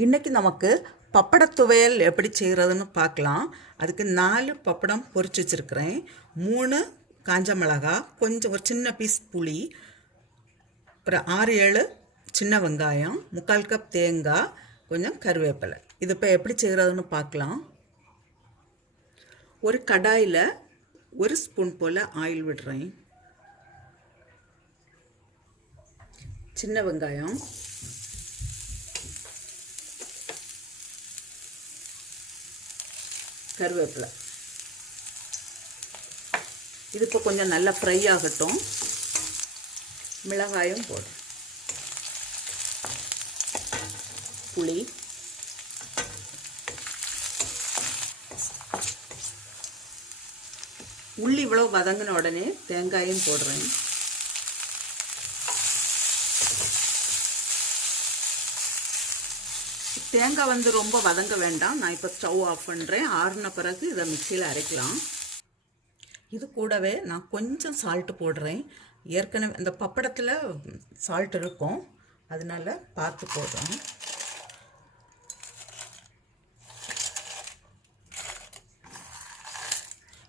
இன்றைக்கி நமக்கு பப்படத் துவையல் எப்படி செய்கிறதுன்னு பார்க்கலாம். அதுக்கு 4 பப்படம் பொரிச்சு வச்சுருக்கிறேன். 3 காஞ்ச மிளகா, கொஞ்சம் ஒரு சின்ன பீஸ் புளி, அப்புறம் 6-7 சின்ன வெங்காயம், 3/4 கப் தேங்காய், கொஞ்சம் கருவேப்பிலை. இது இப்போ எப்படி செய்கிறதுன்னு பார்க்கலாம். ஒரு கடாயில் 1 ஸ்பூன் போல் ஆயில் விடுறேன். சின்ன வெங்காயம், கருவேப்பிலை, இது இப்போ கொஞ்சம் நல்லா ஃப்ரை ஆகட்டும். மிளகாயும் போடுறேன், புளி, உள்ளி இவ்வளோ வதங்கின உடனே தேங்காயும் போடுறேன். தேங்காய் ரொம்ப வதங்க வேண்டாம். நான் இப்போ ஸ்டவ் ஆஃப் பண்ணுறேன். ஆறுன பிறகு இதை மிக்சியில் அரைக்கலாம். இது கூடவே நான் கொஞ்சம் சால்ட்டு போடுறேன். ஏற்கனவே இந்த பப்படத்தில் சால்ட் இருக்கும், அதனால பார்த்து போடுறேன்.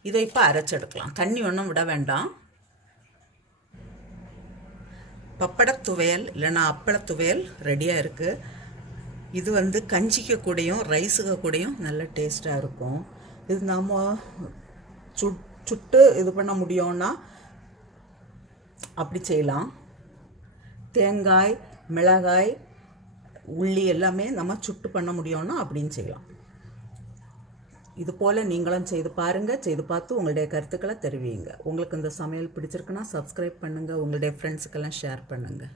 இதை இப்போ அரைச்செடுக்கலாம். தண்ணி ஒன்றும் விட வேண்டாம். பப்படத் துவையல் இல்லைன்னா அப்பளத் துவையல் ரெடியாக இருக்குது. இது கஞ்சிக்க கூடயும் ரைஸுக்கு கூடயும் நல்ல டேஸ்ட்டாக இருக்கும். இது நாம் சுட்டு இது பண்ண முடியும்னா அப்படி செய்யலாம். தேங்காய், மிளகாய், உள்ளி எல்லாமே நம்ம சுட்டு பண்ண முடியும்னா அப்படின்னு செய்யலாம். இது போல் நீங்களும் செய்து பாருங்கள். செய்து பார்த்து உங்களுடைய கருத்துக்களை தெரிவிங்க. உங்களுக்கு இந்த சமையல் பிடிச்சிருக்குன்னா சப்ஸ்கிரைப் பண்ணுங்கள். உங்களுடைய ஃப்ரெண்ட்ஸுக்கெல்லாம் ஷேர் பண்ணுங்கள்.